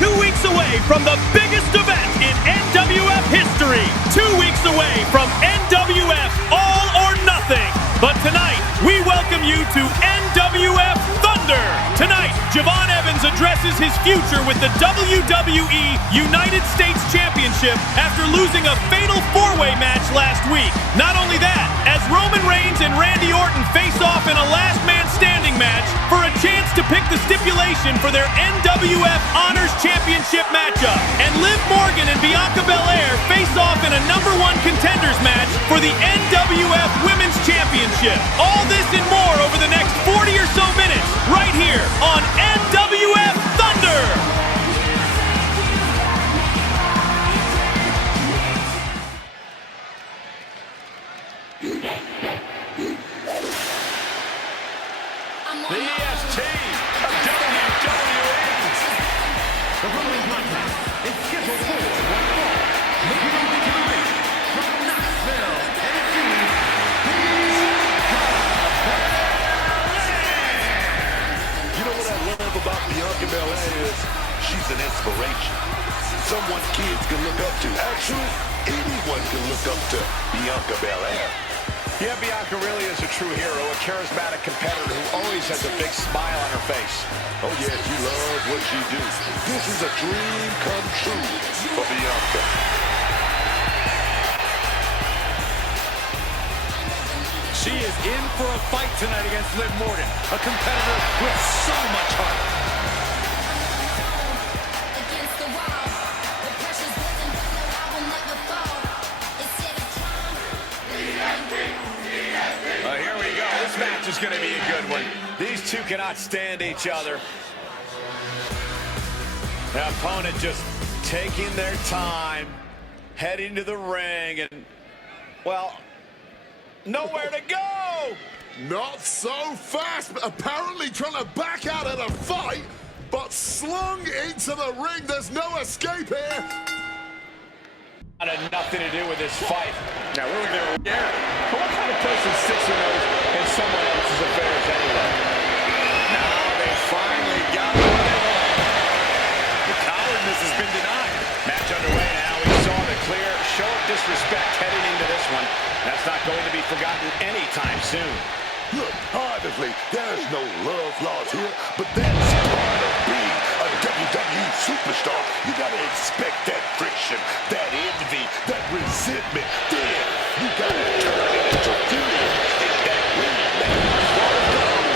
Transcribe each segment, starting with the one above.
2 weeks away from the biggest event in NWF history. 2 weeks away from NWF All or Nothing. But tonight, we welcome you to NWF Thunder. Tonight, Javon Evans addresses his future with the WWE United States Championship after losing a fatal four-way match last week. Not only that, as Roman Reigns and Randy Orton face off in a last man standing match for a chance to pick the stipulation for their NWF Honors Championship matchup. And Liv Morgan and Bianca Belair face off in a #1 contenders match for the NWF Women's Championship. All this and more over the next 40 or so minutes, right here on NWF Thunder. The EST of WWE. The following contest is scheduled for one fall. Making his way to the ring from Knoxville, Tennessee, You know what I love about Bianca Belair is she's an inspiration. Someone kids can look up to. Actually, anyone can look up to Bianca Belair. Yeah, Bianca really is a true hero, a charismatic competitor who always has a big smile on her face. Oh yeah, she loves what she do. This is a dream come true for Bianca. She is in for a fight tonight against Liv Morgan, a competitor with so much heart. Here we go. This match is going to be a good one. These two cannot stand each other. The opponent just taking their time, heading to the ring, and, well, nowhere to go! Not so fast. Apparently trying to back out of the fight, but slung into the ring. There's no escape here. Had nothing to do with this fight. Now, we're going to what kind of person sits their nose in someone else's affairs anyway? Now they finally got what they want. The cowardness has been denied. Match underway now. We saw the clear show of disrespect heading into this one. That's not going to be forgotten anytime soon. Look, obviously, there's no love lost here, but that's part of being a WWE superstar. You gotta expect that friction, that envy, that resentment. Then you gotta turn it into fury in that ring, man.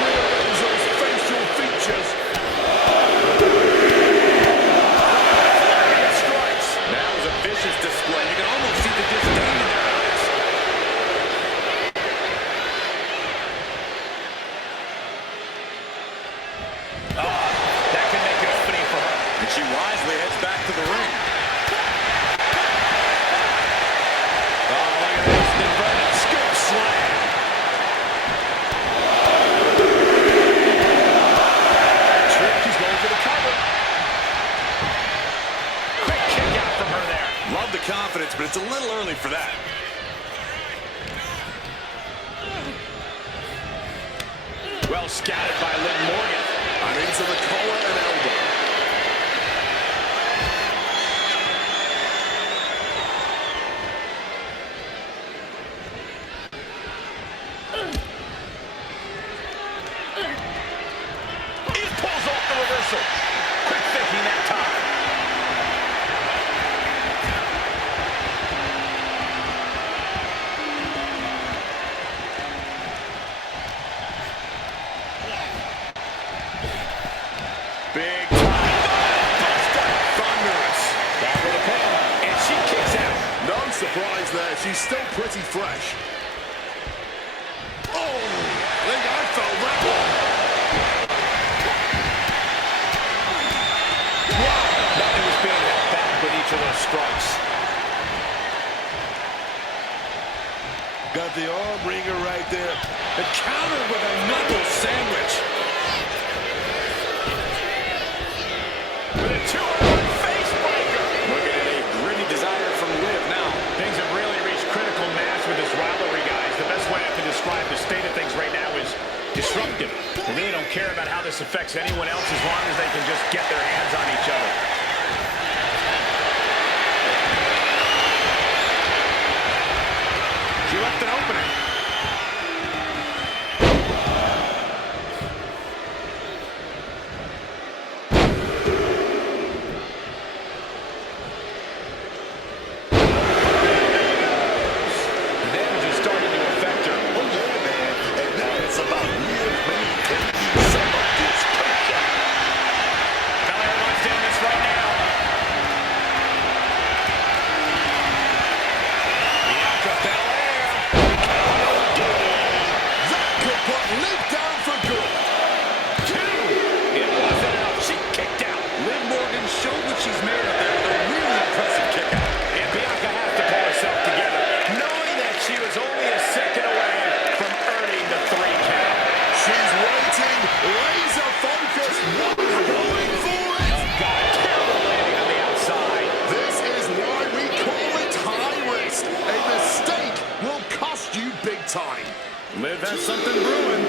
Rearrange those facial features. Strikes. That was a vicious display. You can almost see the disdain in their eyes. That can make an opening for her. And she wisely heads back to the ring. Oh, look at this. Inverted scoop slam. Trick, she's going for the cover. Quick kick out from her there. Love the confidence, but it's a little early for that. Well scouted by Liv Morgan. I'm into the collar and elbow. He pulls off the reversal. Quick thinking that time. Big time. Buster. Thunderous. Back with a pin. And she kicks out. No surprise there. She's still pretty fresh. Oh, I think I felt that one. Wow. Nothing was being held back with each of those strikes. Got the arm wringer right there. The counter with a knuckle sandwich. With a 2-arm face breaker. Looking at a gritty desire from Liv now. Things have really reached critical mass with this rivalry, guys. The best way I can describe the state of things right now is disruptive. They really don't care about how this affects anyone else as long as they can just get their hands on each other. laser focus, going for it. Oh, God, terrible landing on the outside. This is why we call it high risk. A mistake will cost you big time. Liv has something brewing.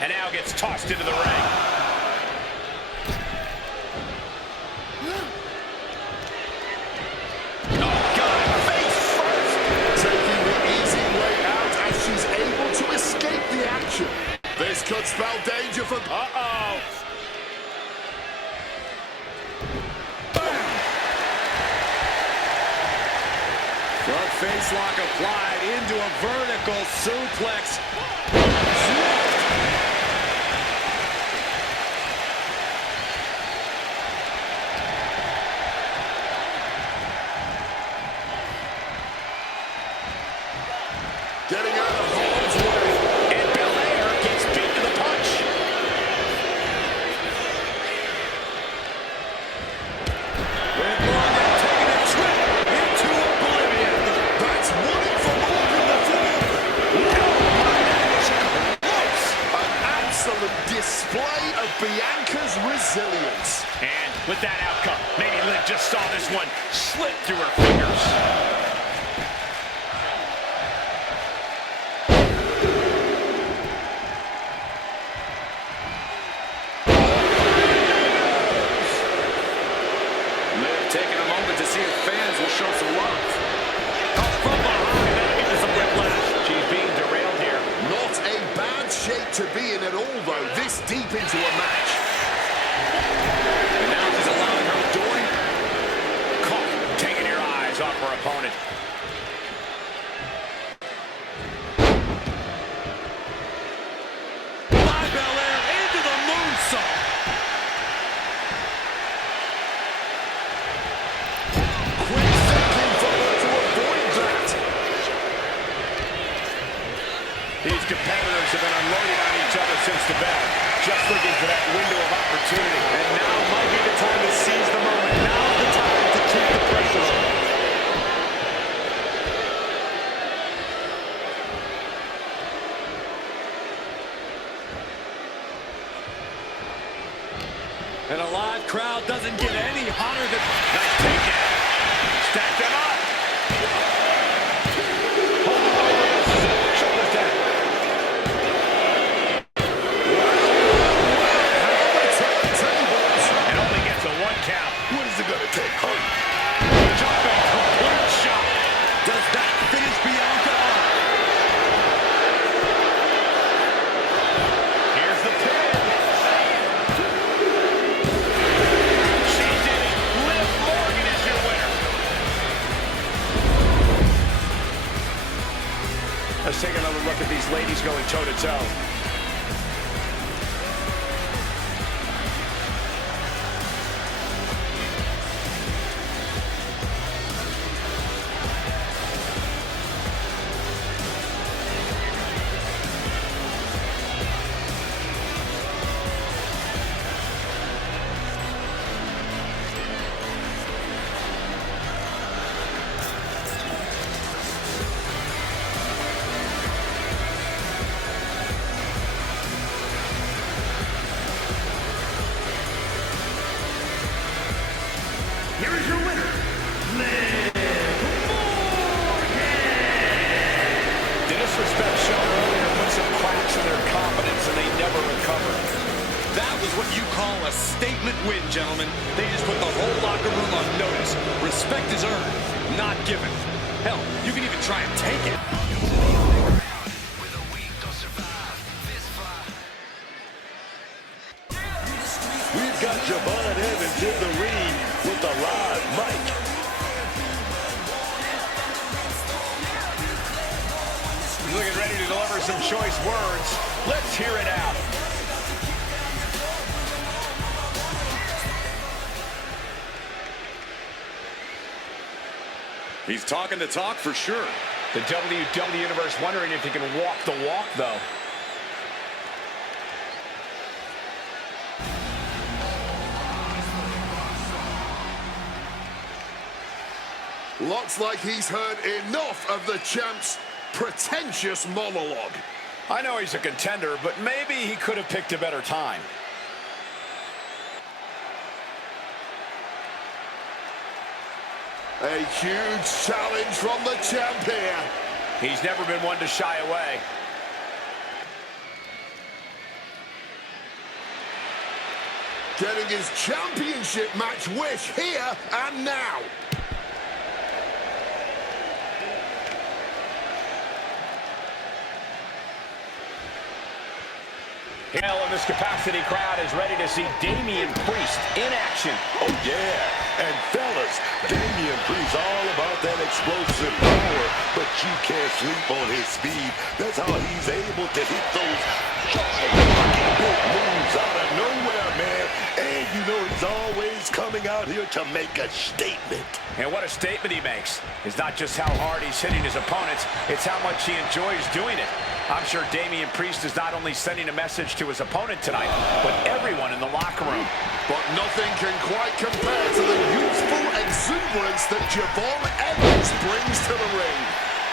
And now gets tossed into the ring. Oh, God, face first. Taking the easy way out as she's able to escape the action. This could spell danger for... Uh-oh. Front face lock applied into a vertical suplex. Getting out of harm's way. And Belair gets beat to the punch. With Morgan taking a trip into oblivion. That's wanting for Morgan before. Close. An absolute display of Bianca's resilience. And with that outcome, maybe Liv just saw this one slip through her fingers. Taking a moment to see if fans will show some love. Oh, from behind, that'll give us some whiplash. She's being derailed here. Not a bad shape to be in at all, though, this deep into a match. And now she's allowing her doing. Caught, taking your eyes off her opponent. By Belair into the moonsault. Quick thinking for her to avoid that. These competitors have been unloading on each other since the bell. Just looking for that window of opportunity. And now might be the time to seize the moment. Now's the time to keep the pressure on. And a live crowd doesn't get any hotter than... Nice takedown. Stack them up. Shoulders down. And only gets a 1 count. What is it going to take, huh? Jumping complete shot. Does that finish Bianca off? Here's the pin. She did it. Liv Morgan is your winner. Let's take another look at these ladies going toe-to-toe. Here is your winner, Liv Morgan. The disrespect shown earlier put some cracks in their confidence, and they never recovered. That was what you call a statement win, gentlemen. They just put the whole locker room on notice. Respect is earned, not given. Hell, you can even try and take it. We've got Javon Evans in the ring with the live mic. He's looking ready to deliver some choice words. Let's hear it out. He's talking the talk for sure. The WWE Universe wondering if he can walk the walk, though. Looks like he's heard enough of the champ's pretentious monologue. I know he's a contender, but maybe he could have picked a better time. A huge challenge from the champ here. He's never been one to shy away. Getting his championship match wish here and now. Hell, in this capacity crowd is ready to see Damian Priest in action. Oh, yeah. And fellas, Damian Priest all about that explosive power, but you can't sleep on his speed. That's how he's able to hit those big moves out of nowhere, man. And you know he's always coming out here to make a statement. And what a statement he makes. It's not just how hard he's hitting his opponents, it's how much he enjoys doing it. I'm sure Damian Priest is not only sending a message to his opponent tonight, but everyone in the locker room. But nothing can quite compare to the youthful exuberance that Javon Evans brings to the ring.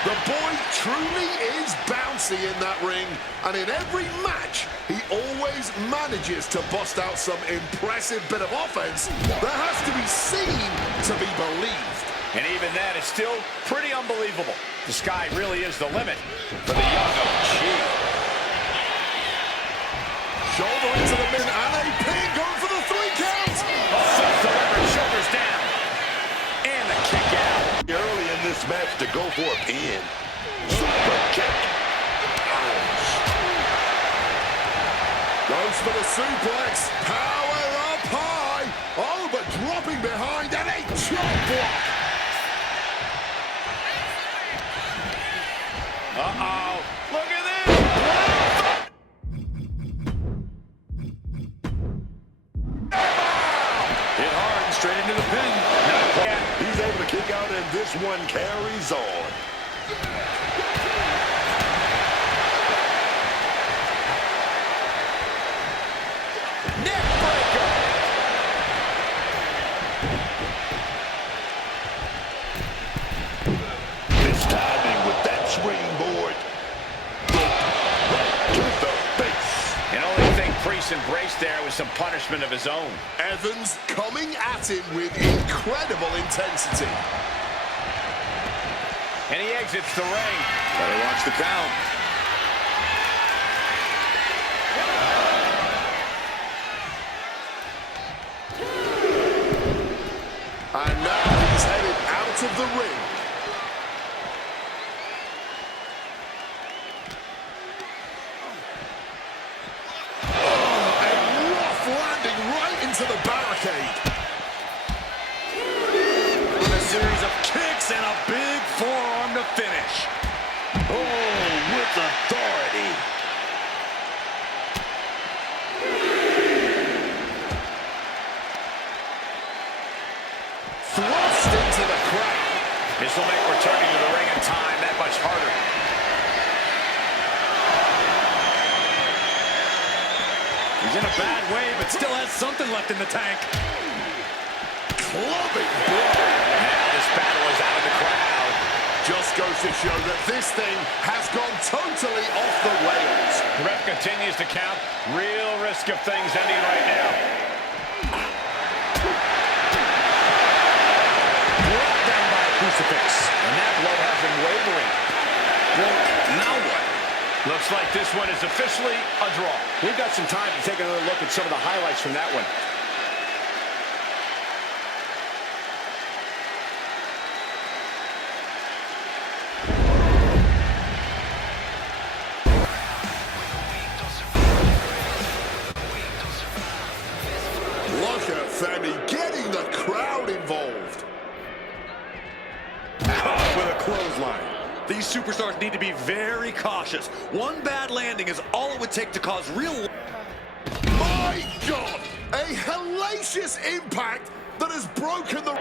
The boy truly is bouncy in that ring, and in every match, he always manages to bust out some impressive bit of offense that has to be seen to be believed. And even then, it's still pretty unbelievable. The sky really is the limit for the young OG. Shoulder into the mid, and a pin going for the 3 count. Self-delivered, shoulders down. And the kick out. Early in this match to go for a pin. Super kick. Ouch. Goes for the suplex. Power up high. Oh, but dropping behind, and a chop block. Uh-oh. Look at this. Hit hard and straight into the pin. He's able to kick out, and this one carries on. Neck breaker. This timing with that springboard. Right to the face. And only thing Priest embraced there was some punishment of his own. Evans coming at him with incredible intensity. And he exits the ring. Better watch the count. And now he's headed out of the ring. Oh, a rough landing right into the barricade. With a series of kicks and a big forearm to finish. Oh, with authority. Thrust into the crowd. This will make returning to the ring in time that much harder. He's in a bad way, but still has something left in the tank. Clubbing blow. Now this battle is out of the crowd. Just goes to show that this thing has gone totally off the rails. The ref continues to count. Real risk of things ending right now. Brought down by a crucifix. And that blow has him wavering. Well, now what? Looks like this one is officially a draw. We've got some time to take another look at some of the highlights from that one. Look at Femi getting the crowd involved. Caught with a clothesline. These superstars need to be very cautious. One bad landing is all it would take to cause real... My God! A hellacious impact that has broken the...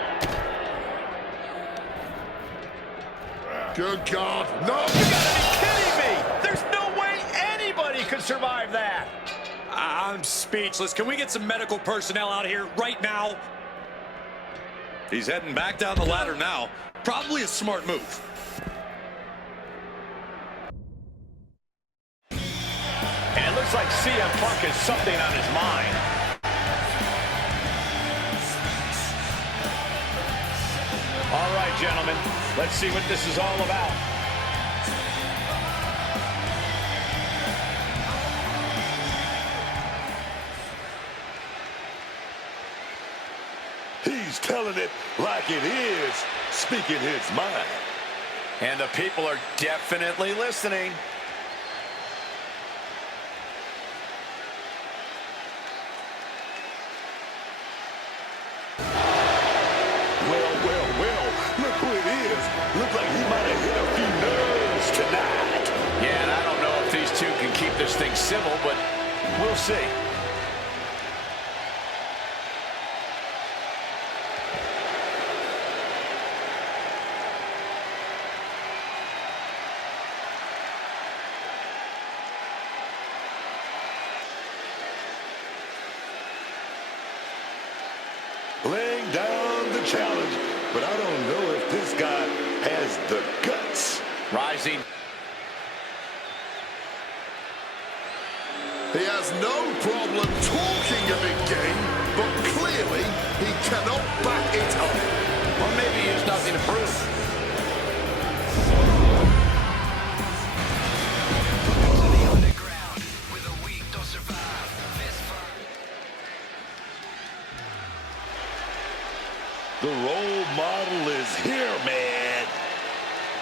Good God. No. You gotta be kidding me. There's no way anybody could survive that. I'm speechless. Can we get some medical personnel out here right now? He's heading back down the ladder now. Probably a smart move. And it looks like CM Punk has something on his mind. All right, gentlemen, let's see what this is all about. He's telling it like it is, speaking his mind. And the people are definitely listening. Well, look who it is. Look like he might have hit a few nerves tonight. Yeah, and I don't know if these two can keep this thing civil, but we'll see. Laying down the challenge, but I don't know if this guy has the guts. Rising. He has no problem talking a big game, but clearly he cannot back it up. Or maybe he has nothing to prove. The role model is here, man.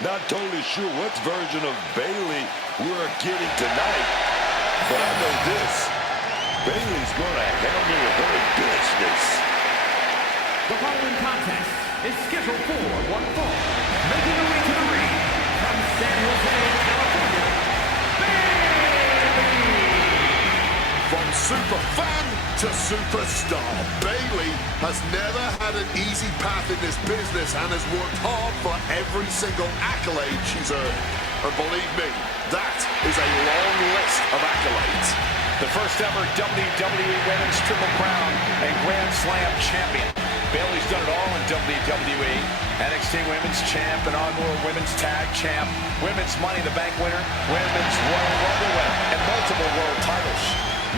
Not totally sure what version of Bayley we're getting tonight, but I know this. Bayley's going to handle her business. The following contest is scheduled for one fall. Making her way to the ring from San Jose, California, Bayley! From super fan to superstar, Bayley has never had an easy path in this business and has worked hard for every single accolade she's earned. And believe me, that is a long list of accolades. The first ever WWE Women's Triple Crown and Grand Slam champion. Bayley's done it all in WWE. NXT Women's Champ, inaugural Women's Tag Champ, Women's Money in the Bank winner, Women's Royal Rumble winner, and multiple world titles.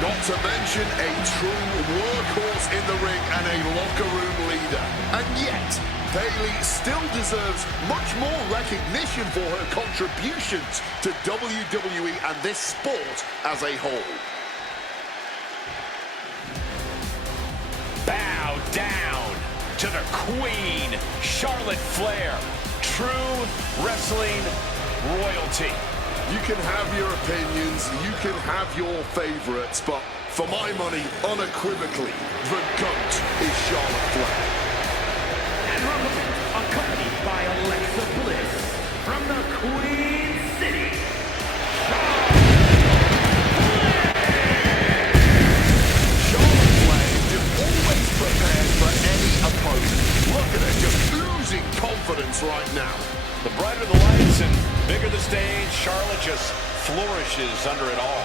Not to mention a true workhorse in the ring and a locker room leader. And yet, Bayley still deserves much more recognition for her contributions to WWE and this sport as a whole. Bow down to the Queen, Charlotte Flair. True wrestling royalty. You can have your opinions, you can have your favorites, but for my money, unequivocally, the GOAT is Charlotte Flair. And her opponent, accompanied by Alexa Bliss from the Queen City, Charlotte Flair is always prepared for any opponent. Look at her, just oozing confidence right now. The brighter the lights and bigger the stage, Charlotte just flourishes under it all.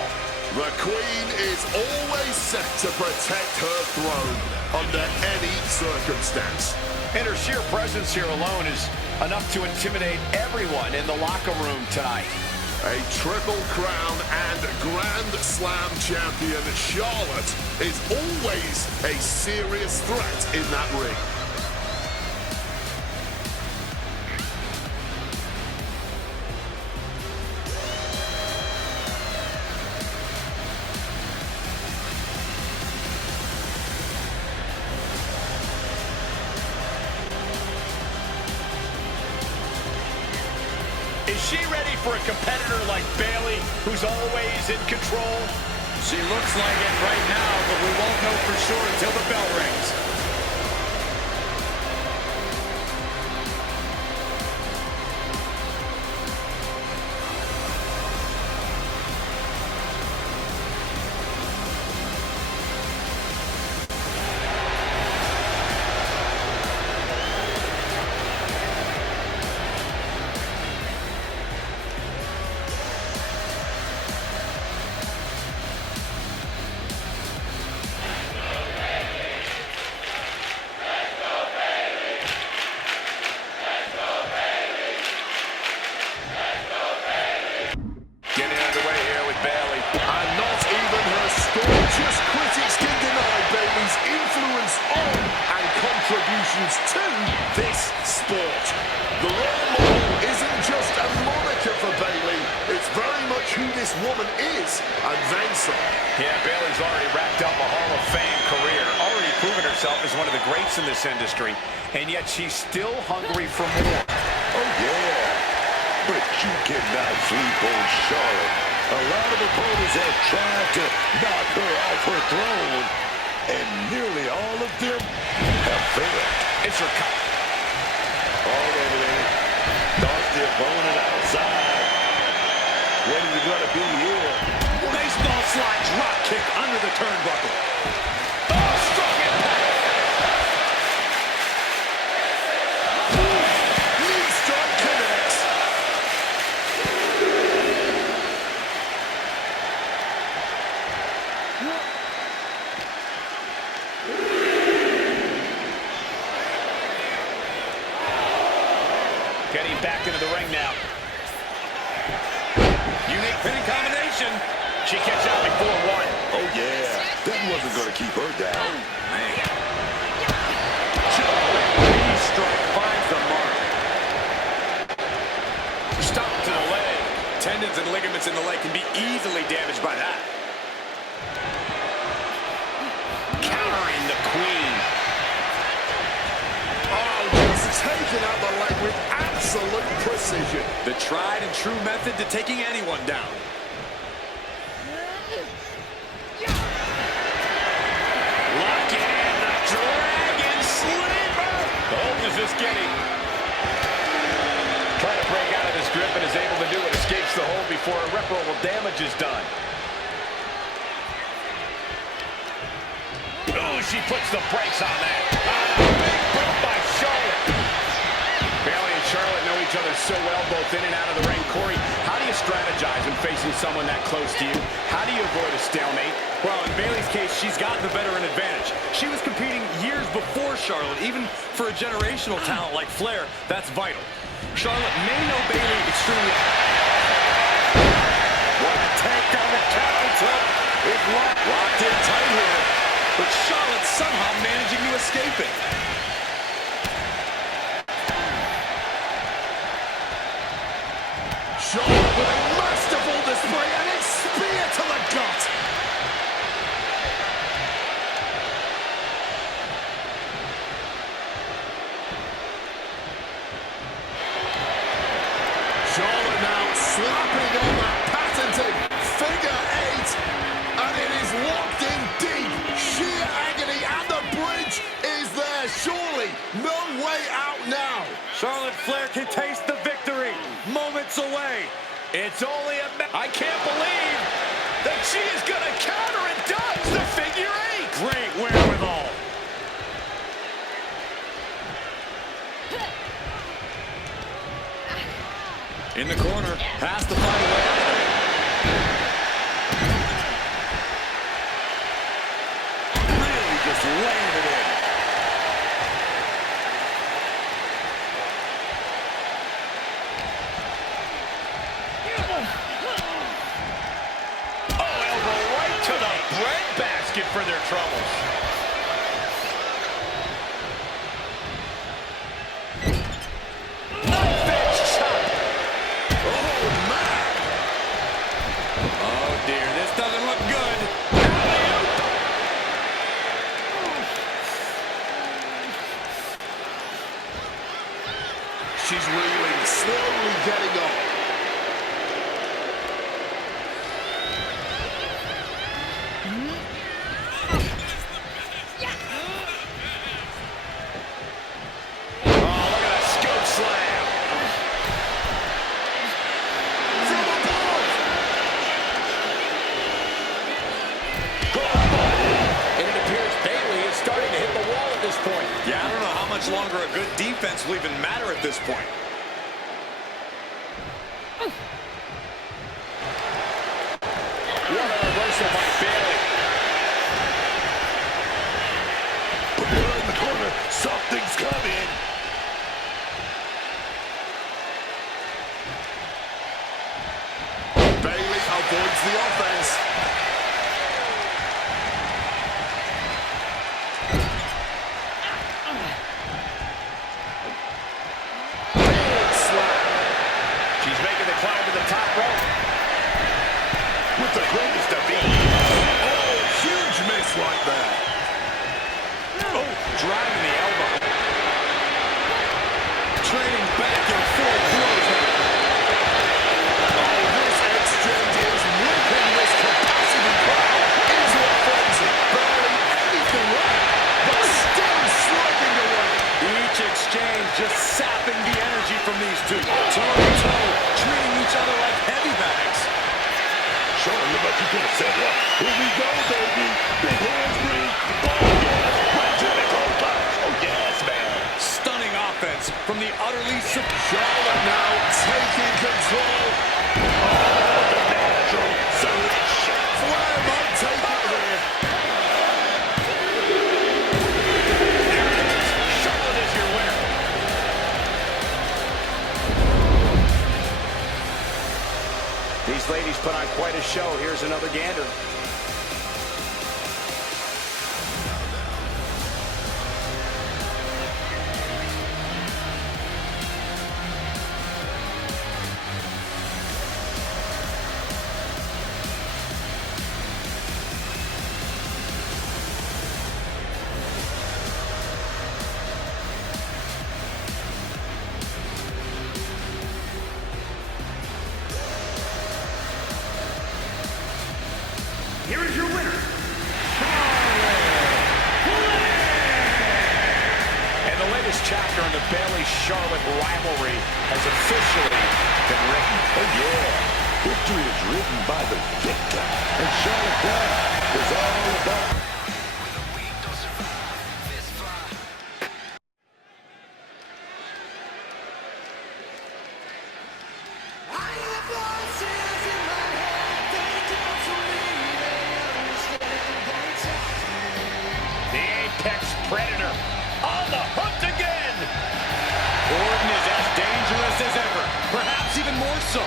The Queen is always set to protect her throne under any circumstance. And her sheer presence here alone is enough to intimidate everyone in the locker room tonight. A Triple Crown and Grand Slam champion, Charlotte is always a serious threat in that ring. Is she ready for a competitor like Bayley, who's always in control? She looks like it right now, but we won't know for sure until the bell rings. woman is, and then some. Yeah, Bayley's already racked up a Hall of Fame career, already proven herself as one of the greats in this industry, and yet she's still hungry for more. Oh, yeah. But you cannot sleep on Charlotte. A lot of opponents have tried to knock her off her throne, and nearly all of them have failed. It's her cut. Oh, wait a minute. Toss the opponent outside. What is it going to be here? Baseball slide drop kick under the turnbuckle. Oh, strong impact. Knee strike connects. Getting back into the ring now. Unique pinning combination. She kicks out before one. Oh, yeah. That wasn't going to keep her down. Knee strike finds the mark. Stop to the leg. Tendons and ligaments in the leg can be easily damaged by that. Countering the Queen. Oh, just taking out the leg with absolute precision. The tried and true method to taking anyone down. Lock in the Dragon Sleeper. Oh, is this getting? Trying to break out of this grip and is able to do it. Escapes the hold before irreparable damage is done. Oh, she puts the brakes on that. Big boot by Charlotte. Bayley and Charlotte know each other so well, both in and out of the ring. Corey, how do you strategize when facing someone that close to you? How do you avoid a stalemate? Well, in Bayley's case, she's got the veteran advantage. She was competing years before Charlotte. Even for a generational talent like Flair, that's vital. Charlotte may know Bayley extremely. What a takedown the counter is Locked in tight here, but Charlotte somehow managing to escape it. Charlotte with a masterful display and a spear to the gut. Charlotte now slapping on that patented figure eight, and it is locked in deep. Sheer agony, and the bridge is there. Surely no way out now. Charlotte Flair can taste the victory. Moments away. It's only a I can't believe that she is going to counter and does the figure eight. Great wherewithal. In the corner, has to find a way out of it. Really just laying it in. Oh, elbow right to the breadbasket for their troubles. Knife-edge chop. Oh, man. Oh dear, this doesn't look good. She's reeling, slowly getting up. Oh, look at that scoop slam. From above. And it appears Bayley is starting to hit the wall at this point. Yeah, I don't know how much longer a good defense will even matter at this point. What a reversal by Bayley. Put her in the corner. Something's coming. Bayley avoids the offense. Big slap. She's making the climb to the top rope. driving the elbow. Trading back and forth blows here. Oh, this exchange is whipping this capacity crowd into a frenzy. Barely anything right, but still slugging away. Each exchange just sapping the energy from these two. Toe-to-toe, treating each other like heavy bags. Charlotte, look like you could have said that. Here we go, baby. Big handspring. Oh, yes. Right to the clothesline. Oh, yes, man. Stunning offense from the utterly Charlotte now taking control. The natural selection. Flair might take it here. Charlotte is your winner. These ladies put on quite a show. Here's another gander. Here is your winner. And the latest chapter in the Bayley-Charlotte rivalry has officially been written. Oh, yeah. Victory is written by the victor. And Charlotte Flair is all about... The Apex Predator on the hunt again. Orton is as dangerous as ever, perhaps even more so.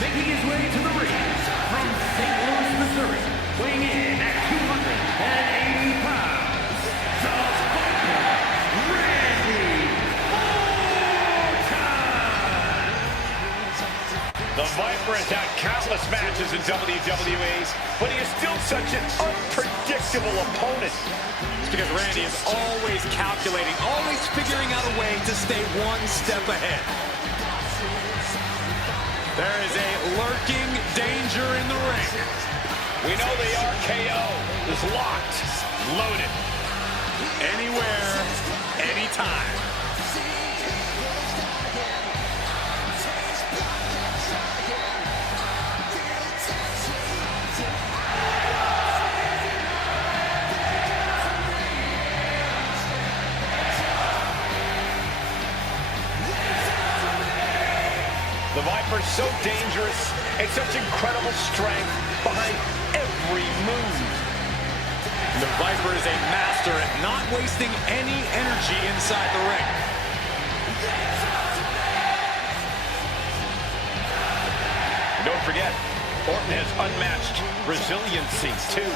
Making his way to the ring from St. Louis, Missouri, weighing in at 280 pounds, the Viper, Randy Orton! The Viper has had countless matches in WWE, but he is still such an unpredictable opponent. It's because Randy is always calculating, always figuring out a way to stay one step ahead. There is a lurking danger in the ring. We know the RKO is locked, loaded. Anywhere, anytime. The Viper's so dangerous and such incredible strength behind every move. The Viper is a master at not wasting any energy inside the ring. Don't forget, Orton has unmatched resiliency, too.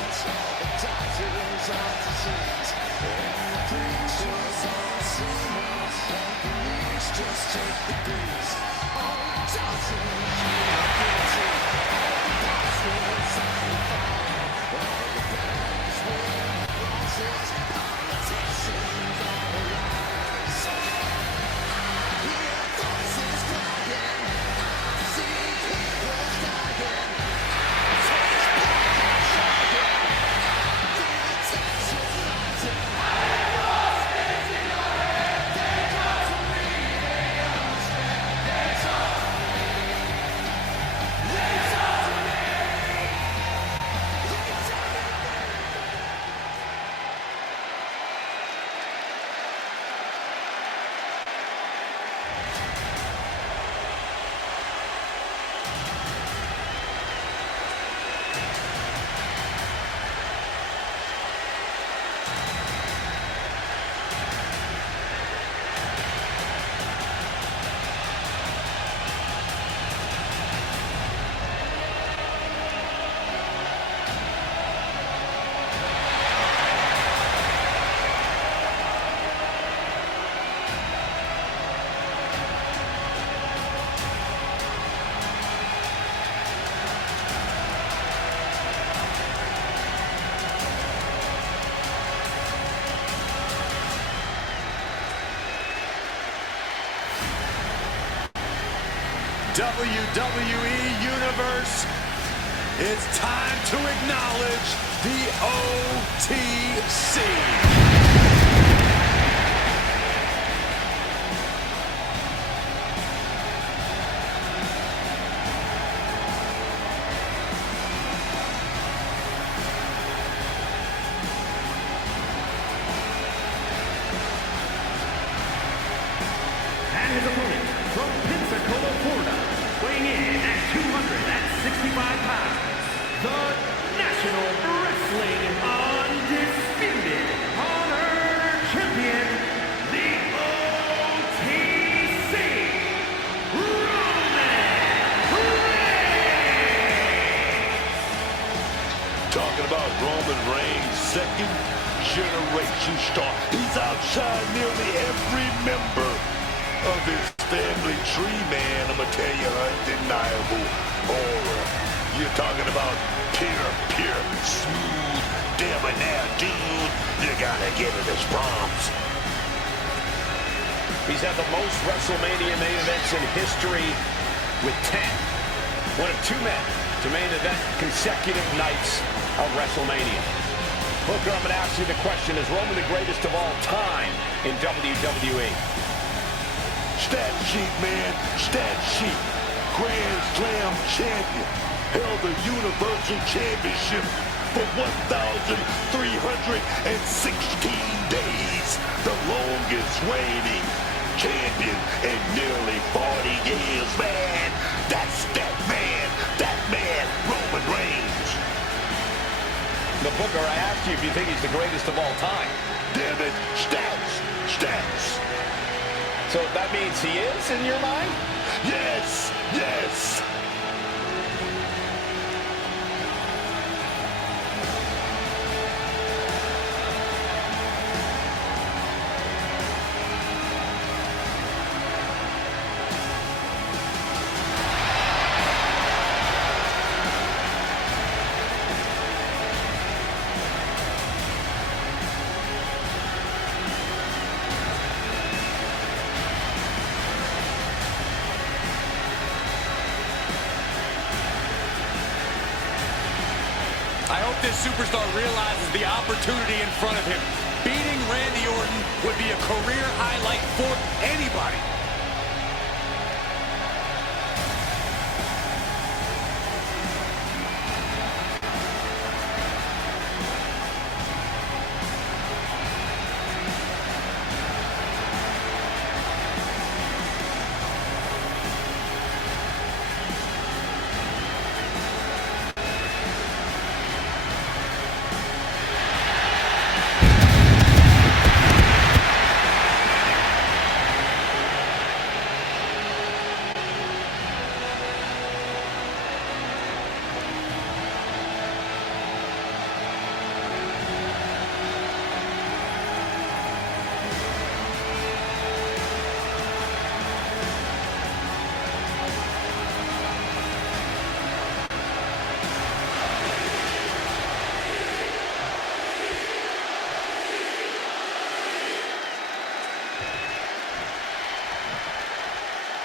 WWE Universe, it's time to acknowledge the OTC. And his opponent from Pensacola, Florida, weighing in at 265 pounds, the National Wrestling Undisputed Honor Champion, the OTC, Roman Reigns! Talking about Roman Reigns, second generation star. He's outshined nearly every member of his family tree, man. I'm gonna tell you, undeniable aura. You're talking about pure, smooth, debonair dude. You gotta give it his props. He's had the most WrestleMania main events in history with 10. One of two men to main event consecutive nights of WrestleMania. Booker, I'm going to ask you the question, is Roman the greatest of all time in WWE? Stat sheet, man. Stat sheet. Grand Slam champion. Held the Universal Championship for 1,316 days. The longest reigning champion in nearly 40 years, man. That's that man. That man, Roman Reigns. The Booker, I asked you if you think he's the greatest of all time. Damn it. Stats. So that means he is in your mind? Yes. I hope this superstar realizes the opportunity in front of him. Beating Randy Orton would be a career highlight for anybody.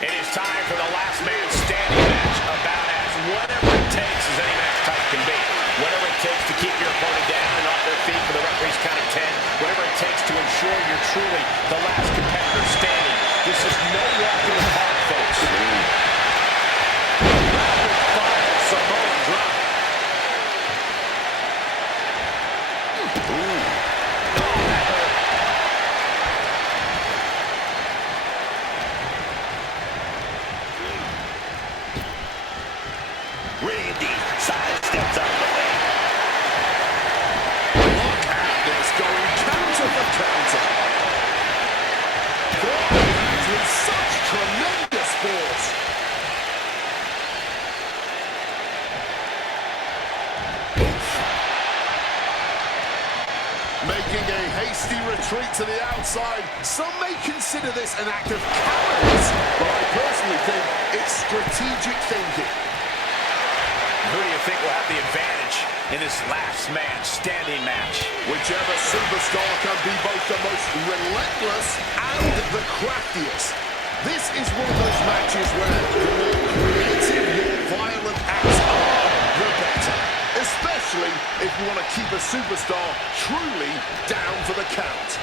It is time for the last man standing match, about as whatever it takes as any match type can be. Whatever it takes to keep your opponent down and off their feet for the referee's count of 10. Whatever it takes to ensure you're truly the last competitor standing. This is no walk in the park, folks. Rapid fire Samoan drop. Randy sidesteps out of the way. Look at this, going counter for counter. Throwing hands with such tremendous force. Making a hasty retreat to the outside. Some may consider this an act of cowardice, but I personally think it's strategic thinking. Who do you think will have the advantage in this last man standing match? Whichever superstar can be both the most relentless and the craftiest. This is one of those matches where the more especially if you want to keep a superstar truly down for the count.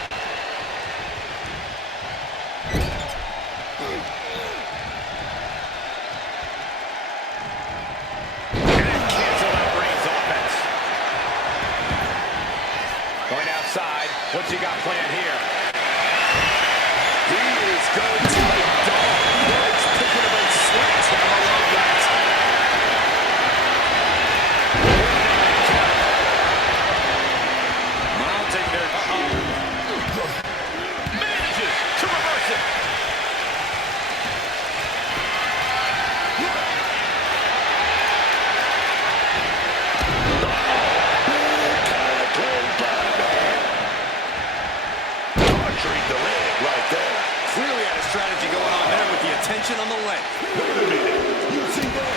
Cancel out Reigns' offense. Going outside. What's he got planned here? He is going to make dark legs picking up a sledgehammer like that. Mounting their... Manages to reverse it. Archery the leg right there. Clearly had a strategy going on there with the attention on the leg. Wait a minute. You see that?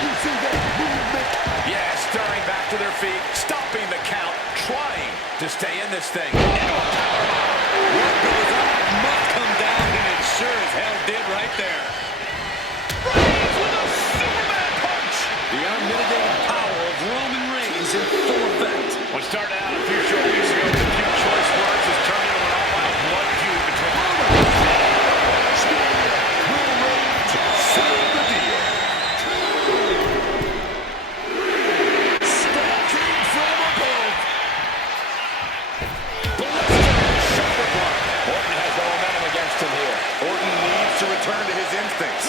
You see that movement? Yeah, stirring back to their feet, stopping the count, trying to stay in this thing. What goes up must come down, and it sure as hell did right there. Reigns with a Superman punch. The unmitigated power of Roman Reigns in full effect. What started out a few short weeks ago with a few choice words has turned into an all-out blood feud between them. Will Reigns seal the deal? Stalking from above. Shoulder block. Orton has the momentum against him here. Orton needs to return to his instincts.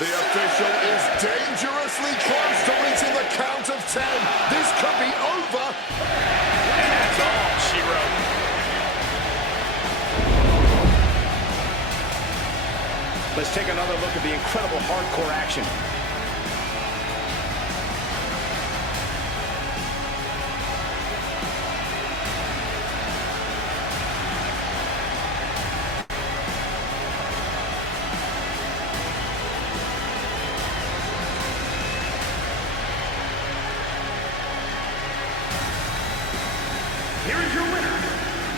The official is dangerously close to reaching the count of 10. This could be over. And that's all she wrote. Let's take another look at the incredible hardcore action. Here is your winner,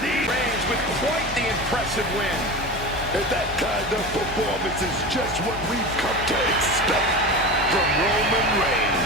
Reigns with quite the impressive win. And that kind of performance is just what we've come to expect from Roman Reigns.